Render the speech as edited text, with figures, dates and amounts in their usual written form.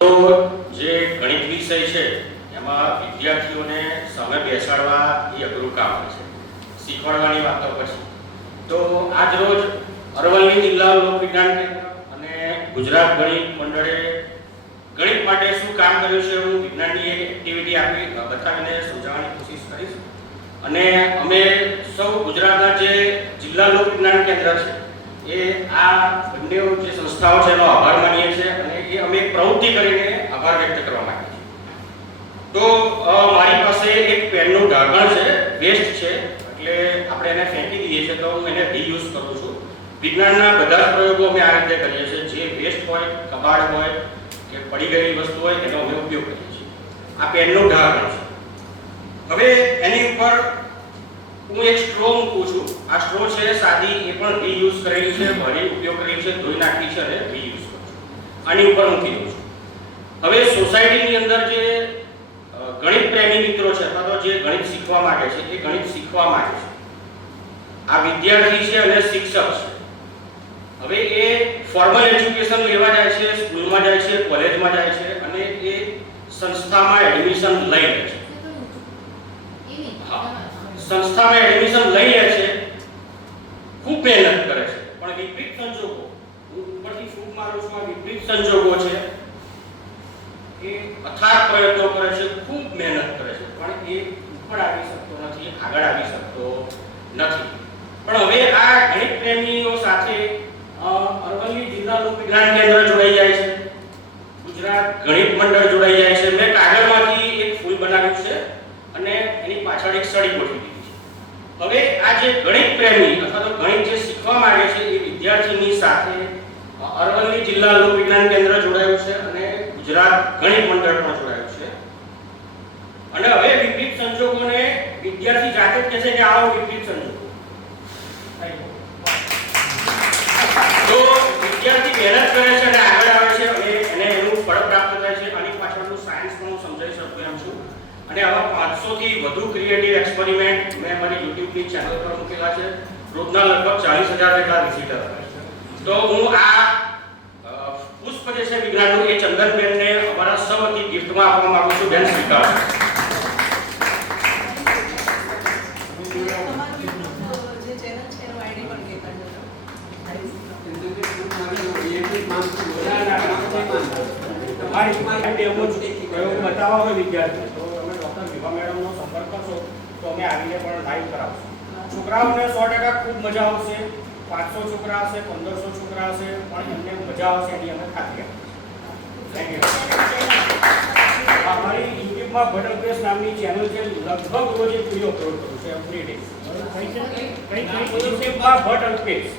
તો જે ગણિત વિષય છે એમાં વિદ્યાર્થીઓને સામે બેસાડવા એ અઘરું કામ હોય છે, શીખવાડવાની વાતો પછી. તો આજ રોજ અરવલ્લી જિલ્લા લોકવિજ્ઞાન કેન્દ્ર અને ગુજરાત ગણિત મંડળે ગણિત માટે શું કામ કર્યું છે હું વિજ્ઞાનની એક એક્ટિવિટી આપી બતાવીને સમજાવવાની કોશિશ કરીશ. અને અમે સૌ ગુજરાતના જે જિલ્લા લોકવિજ્ઞાન કેન્દ્ર છે એ આ બંને જે સંસ્થાઓ છે એનો આભાર માનીએ છીએ અને એ અમે એક પ્રવૃત્તિ કરીને આભાર વ્યક્ત કરવા માંગીએ છીએ. તો મારી પાસે એક પેનનું ઢાંકણ છે, વેસ્ટ છે, એટલે આપણે એને ફેંકી દઈએ છીએ તો હું એને રીયુઝ કરું છું. વિજ્ઞાનના બધા જ પ્રયોગો અમે આ રીતે કરીએ છીએ. જે વેસ્ટ હોય, કબાડ હોય કે પડી ગયેલી વસ્તુ હોય એનો અમે ઉપયોગ કરીએ છીએ. આ પેનનું ઢાંકણ છે. હવે એની ઉપર હું એક સ્ટ્રો મૂકું છું. આ સ્ટ્રો છે સાદી, એ પણ રીયુઝ કરેલી છે, ભરી ઉપયોગ કરેલી છે, ધોઈ નાખી છે અને રીયુઝ કરું છું. આની ઉપર મૂકી દઉં છું. હવે સોસાયટીની અંદર જે ગણિત પ્રેમી મિત્રો છે અથવા તો જે ગણિત શીખવા માંગે છે એ ગણિત શીખવા માંગે છે. આ વિદ્યાર્થી છે અને શિક્ષક છે. હવે એ ફોર્મલ એજ્યુકેશન લેવા જાય છે, સ્કૂલમાં જાય છે, કોલેજમાં જાય છે અને એ સંસ્થામાં એડમિશન લઈ લે છે. સંસ્થામાં એડમિશન લઈ લે છે, ખૂબ મહેનત કરે છે, પણ વિપરીત સંજોગો, હું ઉપરથી ફૂંક મારું છું, આ વિપરીત સંજોગો છે. એ અથાગ પ્રયત્નો કરે છે, ખૂબ મહેનત કરે છે, પણ એ ઉપર આવી શકતો નથી, આગળ આવી શકતો નથી. પણ હવે આ ગણિત પ્રેમીઓ સાથે અરવલ્લી જિલ્લા લોકવિજ્ઞાન કેન્દ્ર જોડાઈ જાય છે, ગુજરાત ગણિત મંડળ જોડાઈ જાય છે. મેં કાગળમાંથી એક ફૂલ બનાવ્યું છે અને એની પાછળ એક સળી ગોઠવી દીધી છે. હવે આ જે ગણિત પ્રેમી અથવા તો ગણિત જે શીખવા માંગે છે એ વિદ્યાર્થીની સાથે અરવલ્લી જિલ્લા લોકવિજ્ઞાન કેન્દ્ર જોડાયું છે અને ગુજરાત ગણિત મંડળ પણ જોડાયું છે. અને હવે વિપરીત સંજોગોને વિદ્યાર્થી જાતે જ કહે છે કે આવો વિપરીત સંજોગો. તો વિદ્યાર્થી મહેનત કરે છે અને આગળ આવે છે અને એને એનું ફળ પ્રાપ્ત થાય છે. આની પાછળનું સાયન્સ પણ હું સમજાવી શકું એમ છું. અને આવા 500 થી વધુ ક્રિએટિવ એક્સપેરિમેન્ટ મેં મારી YouTube ની ચેનલ પર મૂકેલા છે. રોજના લગભગ 40,000 જેટલા વિઝિટર આવે છે. તો હું આ પુષ્પ જે છે વિજ્ઞાનનું એ ચંદનબેનને અમારા સૌ વતી ગિફ્ટમાં આપવા માંગુ છું. બેન સ્વીકારો. બતાવવા હોય વિદ્યાર્થી તો અમે ડોક્ટર વિભા મેડમનો સંપર્ક કરશો તો અમે આવીને પણ લાઈવ કરાવશું. છોકરાઓને 100% ખૂબ મજા આવશે. 500 છોકરા હશે, 1500 છોકરા હશે, પણ એમને મજા આવશે એની અમે ખાતરી આપીએ. અમારી યુટ્યુબમાં ભટ અલ્પેશ નામની ચેનલ છે, લગભગ રોજ એક વિડીયો અપલોડ કરું છું એવરી ડે. યુટ્યુબમાં ભટ અલ્પેશ.